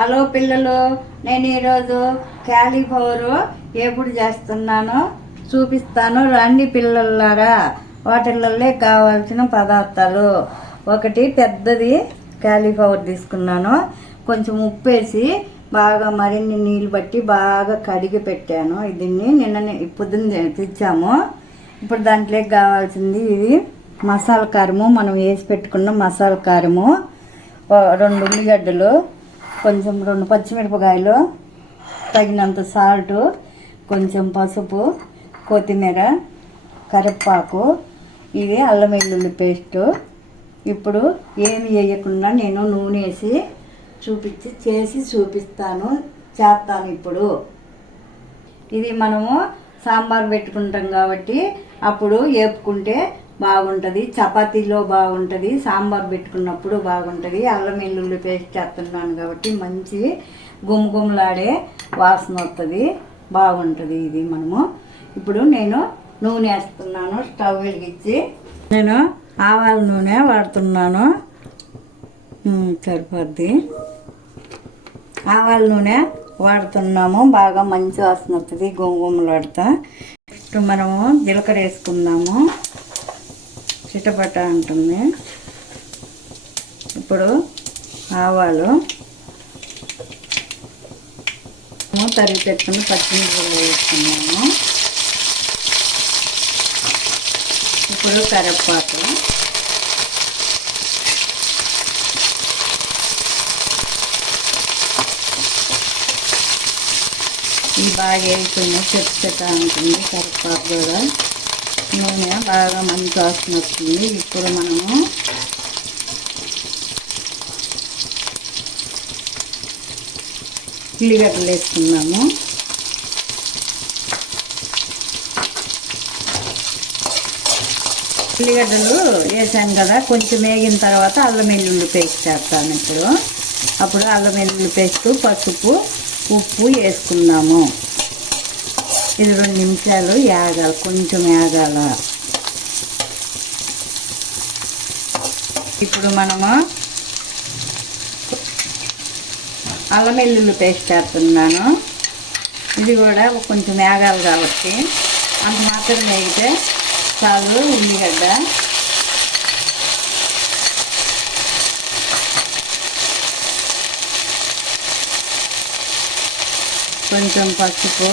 Hello పిల్లలు నేను ఈరోజు క్యాలిఫ్లవరు ఎప్పుడు చేస్తున్నానో. చూపిస్తాను. రండి పిల్లలారా వాటిల్లో కావాల్సిన పదార్థాలు. ఒకటి పెద్దది క్యాలీఫ్లవర్ తీసుకున్నాను. కొంచెం ఉప్పు వేసి బాగా మరిన్ని నీళ్ళు బట్టి బాగా కడిగి పెట్టాను. దీన్ని నిన్న పొద్దున్న తెచ్చాము. ఇప్పుడు దాంట్లోకి కావాల్సింది ఇది మసాలా కారము. మనం వేసి పెట్టుకున్న మసాలా కారము. రెండు ఉల్లిగడ్డలు కొంచెం రెండు పచ్చిమిరపకాయలు తగినంత సాల్టు కొంచెం పసుపు కొత్తిమీర కరివేపాకు ఇది అల్లం వెల్లుల్లి పేస్టు. ఇప్పుడు ఏమి వేయకుండా నేను నూనె వేసి చూపించి చేసి చూపిస్తాను చేస్తాను ఇప్పుడు. ఇది మనము సాంబార్ పెట్టుకుంటాం కాబట్టి అప్పుడు వేపుకుంటే బాగుంటుంది చపాతీలో బాగుంటుంది సాంబార్ పెట్టుకున్నప్పుడు బాగుంటుంది అల్లం వెల్లుల్లి పేస్ట్ చేస్తున్నాను కాబట్టి మంచి గుమగుమలాడే వాసన వస్తుంది బాగుంటుంది ఇది మనము. ఇప్పుడు నేను నూనె వేస్తున్నాను స్టవ్ వెలిగించి నేను ఆవాల నూనె వాడుతున్నాను. సరిపోద్ది. ఆవాల నూనె వాడుతున్నాము బాగా మంచి వాసన వస్తుంది గుమగుమలాడుతా. ఇప్పుడు మనము జీలకర్ర వేసుకుందాము. చిటపట అంటుంది. ఇప్పుడు ఆవాలు. తరిగి పెట్టుకుని పచ్చిమిరపకాయలు వేసుకున్నాము ఇప్పుడు కరివేపాకు. ఈ బాగా వేసుకుని చెట్టు చెట్ట ఉంటుంది కరివేపాకు కూడా. నూనె బాగా మంచి వాసన వస్తుంది ఇప్పుడు మనము ఉల్లిగడ్డలు వేసుకున్నాము ఉల్లిగడ్డలు వేసాను కదా కొంచెం వేగిన తర్వాత అల్లం వెల్లుల్లి పేస్ట్ చేస్తాను ఇప్పుడు. అప్పుడు అల్లం వెల్లుల్లి పేస్ట్ పసుపు ఉప్పు వేసుకుందాము. ఇది రెండు నిమిషాలు యాగాలి కొంచెం యాగాల. ఇప్పుడు మనము అల్లం వెల్లుల్లి పేస్ట్ వేస్తున్నాను ఇది కూడా కొంచెం యాగాలి కాబట్టి అంత మాత్రం వేగితే చాలు ఉల్లిగడ్డ. కొంచెం పసుపు.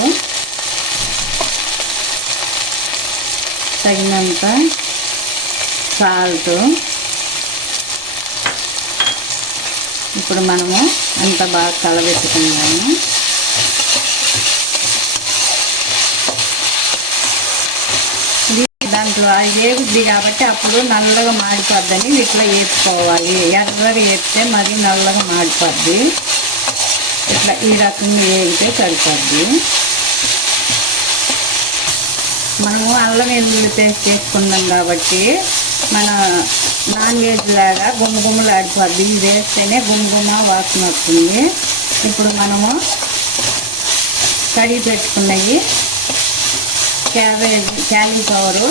తగినంత సాల్ట్. ఇప్పుడు మనము అంత బాగా కలబెట్టుకుందాము. దాంట్లో అది వేగుద్ది కాబట్టి అప్పుడు నల్లగా మాడిపోద్దని ఇట్లా వేపుకోవాలి ఎర్రగా వేస్తే మరి నల్లగా మాడిపోద్ది. ఇట్లా ఈ రకంగా వేగితే సరిపోద్ది. మనము అల్లం వెల్లుల్లి పేస్ట్ చేసుకున్నాం కాబట్టి మన నాన్ వెజ్ లాగా గుమ్మగుమ్మలు ఆడిపోద్ది ఇది వేస్తేనే గుమ్మగుమ్మ వాసన వస్తుంది. ఇప్పుడు మనము కడిగి పెట్టుకున్నవి క్యాబేజ్ క్యాలీఫ్లవర్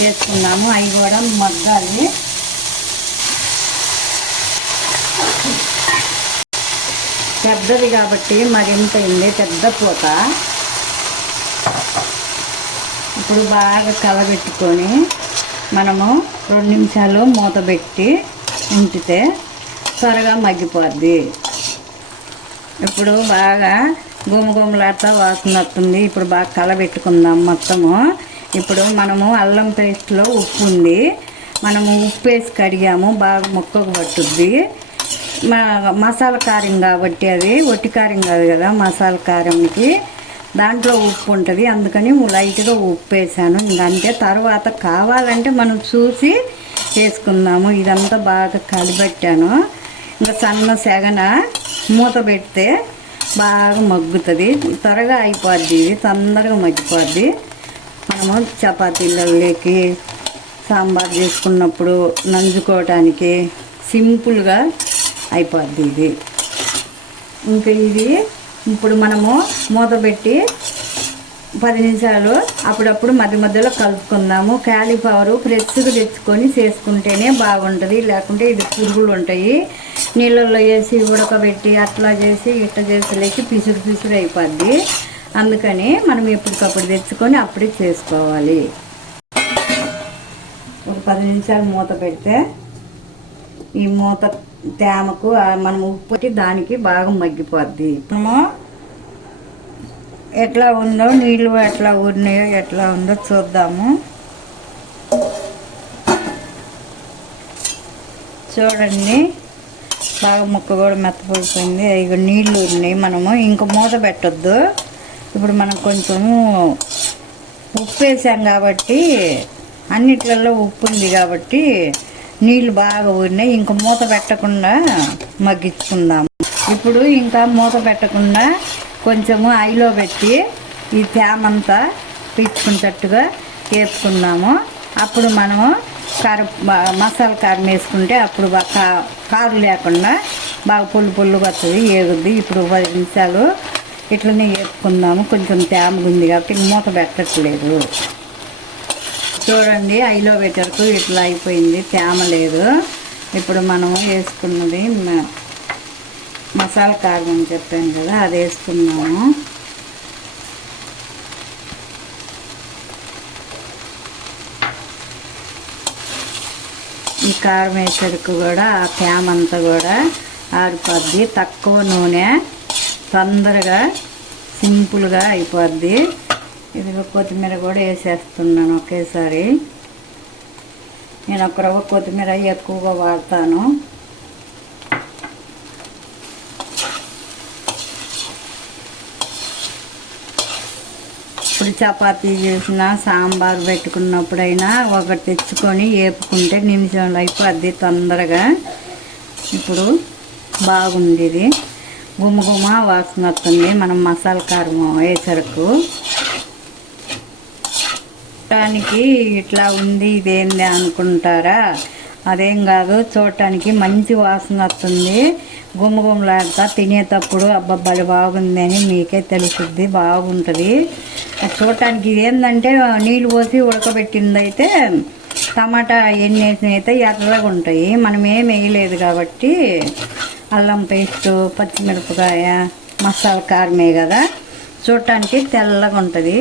వేసుకున్నాము. అవి కూడా మగ్గాలి. పెద్దది కాబట్టి మరింత అయింది? పెద్ద పూత. ఇప్పుడు బాగా కలబెట్టుకొని మనము రెండు నిమిషాలు మూత పెట్టి ఉంచితే త్వరగా మగ్గిపోద్ది. ఇప్పుడు బాగా గుమగుమలాడుతూ వాసన వస్తుంది ఇప్పుడు బాగా కలబెట్టుకుందాం మొత్తము. ఇప్పుడు మనము అల్లం పేస్ట్లో ఉప్పు ఉంది. మనము ఉప్పు వేసి కడిగాము. బాగా ముక్కకు పట్టుద్ది. మా మసాలా కారం కాబట్టి అది ఒట్టి కారం కాదు కదా మసాలా కారంకి దాంట్లో ఉప్పు ఉంటుంది. అందుకని లైట్గా ఉప్పు వేసాను ఇంకంతే తర్వాత కావాలంటే మనం చూసి వేసుకుందాము. ఇదంతా బాగా కలిపెట్టాను. ఇంకా సన్న సెగన మూత పెడితే బాగా మగ్గుతుంది. త్వరగా అయిపోద్ది ఇది. తొందరగా మగ్గిపోద్ది. మనము చపాతీలలోకి సాంబార్ చేసుకున్నప్పుడు నంజుకోవటానికి సింపుల్గా అయిపోద్ది ఇది. ఇంకా ఇది ఇప్పుడు మనము మూత పెట్టి పది నిమిషాలు అప్పుడప్పుడు మధ్య మధ్యలో కలుపుకుందాము. క్యాలీఫ్లవరు ఫ్రెష్గా తెచ్చుకొని చేసుకుంటేనే బాగుంటుంది. లేకుంటే ఇది పురుగులు ఉంటాయి. నీళ్ళల్లో వేసి ఉడకబెట్టి అట్లా చేసి ఇట్లా చేసి లేచి పిసురు పిసురు అయిపోద్ది. అందుకని మనం ఎప్పటికప్పుడు తెచ్చుకొని అప్పుడే చేసుకోవాలి. ఒక పది నిమిషాలు మూత పెడితే ఈ మూత తేమకు మనం ఉప్పు దానికి బాగా మగ్గిపోద్ది. మనము ఎట్లా ఉందో నీళ్ళు ఎట్లా ఊరినాయో ఎట్లా ఉందో చూద్దాము. చూడండి. బాగా ముక్క కూడా మెత్తపడిపోయింది. ఇక నీళ్ళు ఉన్నాయి మనము. ఇంక మూత పెట్టొద్దు. ఇప్పుడు మనం కొంచెము ఉప్పు వేసాం కాబట్టి అన్నిట్లలో ఉప్పు ఉంది కాబట్టి నీళ్ళు బాగా ఊరినాయి. ఇంక మూత పెట్టకుండా మగ్గించుకుందాం. ఇప్పుడు ఇంకా మూత పెట్టకుండా కొంచెము ఐలో పెట్టి ఈ తేమంతా పీల్చుకునేటట్టుగా వేపుకుందాము. అప్పుడు మనము కారం మసాలా కారం వేసుకుంటే అప్పుడు కా- కారు లేకుండా బాగా పుల్లు పుల్లు వస్తుంది ఏగుద్ది. ఇప్పుడు పది నిమిషాలు ఇట్లనే వేపుకుందాము. కొంచెం తేమగా ఉంది కాబట్టి మూత పెట్టట్లేదు. చూడండి ఐలో పెట్టరకు ఇట్లా అయిపోయింది తేమ లేదు. ఇప్పుడు మనం వేసుకున్నది మసాలా కారం అని చెప్పాను కదా అది వేసుకున్నాము. ఈ కారం వేసరికి కూడా ఆ తేమ అంతా కూడా ఆరిపోద్ది. తక్కువ నూనె తొందరగా సింపుల్గా అయిపోద్ది. ఇదిగో కొత్తిమీర కూడా వేసేస్తున్నాను ఒకేసారి. నేను ఒక రవ్వ కొత్తిమీర ఎక్కువగా వాడతాను. ఇప్పుడు చపాతీ చేసిన సాంబార్ పెట్టుకున్నప్పుడైనా ఒకటి తెచ్చుకొని వేపుకుంటే నిమిషంలో అయిపోద్ది తొందరగా. ఇప్పుడు బాగుంది ఇది గుమగుమ వాసన వస్తుంది మనం మసాలా కారం వేసరకు చూడటానికి ఇట్లా ఉంది ఇదేంది అనుకుంటారా? అదేం కాదు చూడటానికి మంచి వాసన వస్తుంది. గుమ్మగుమ్మలాడుతా తినేటప్పుడు అబ్బబ్బలి బాగుంది అని మీకే తెలుస్తుంది బాగుంటుంది. చూడటానికి ఇదేంటంటే నీళ్ళు పోసి ఉడకబెట్టింది అయితే టమాటా ఎన్ని వేసినవి అయితే ఎర్రగా ఉంటాయి. మనం ఏం వేయలేదు కాబట్టి అల్లం పేస్ట్ పచ్చిమిరపకాయ మసాలా కారమే కదా. చూడటానికి తెల్లగా ఉంటుంది.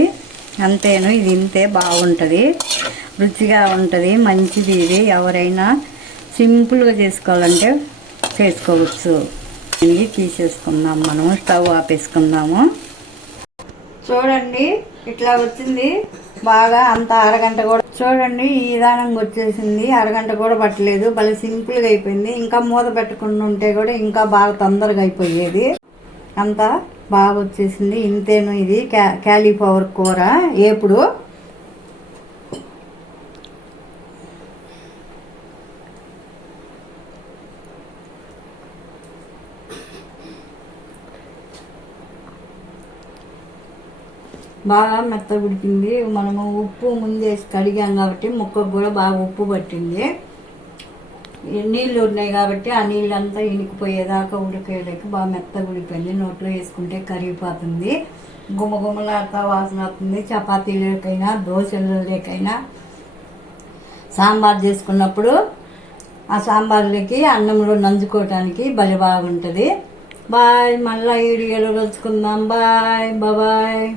అంతేను ఇది ఇంతే బాగుంటుంది. రుచిగా ఉంటుంది మంచిది ఇది. ఎవరైనా సింపుల్గా చేసుకోవాలంటే చేసుకోవచ్చు. ఇది తీసేసుకుందాం మనము స్టవ్ ఆపేసుకుందాము. చూడండి ఇట్లా వచ్చింది. బాగా అంత అరగంట కూడా చూడండి ఈ విధానంగా వచ్చేసింది. అరగంట కూడా పట్టలేదు. భలే సింపుల్గా అయిపోయింది. ఇంకా మూత పెట్టకుండా ఉంటే కూడా ఇంకా బాగా తొందరగా అయిపోయేది. అంతా బాగా వచ్చేసింది. ఇంతేను ఇది క్యా క్యాలీఫ్లవర్ కూర. ఎప్పుడు బాగా మెత్త ఉడికింది మనము ఉప్పు ముందేసి కడిగాం కాబట్టి ముక్కకు కూడా బాగా ఉప్పు పట్టింది. నీళ్ళు ఉన్నాయి కాబట్టి ఆ నీళ్ళంతా ఇనికిపోయేదాకా ఉడికేయలేక బాగా మెత్తగా ఉడిపోయింది నోట్లో వేసుకుంటే కరిగిపోతుంది గుమ్మ వాసన వస్తుంది. చపాతీలకైనా దోశలకైనా సాంబార్ చేసుకున్నప్పుడు ఆ సాంబార్లోకి అన్నంలో నంజుకోవటానికి భలే బాగుంటుంది. బాయ్ మళ్ళీ ఈ వీడియోలో కలుసుకుందాం. Bye bye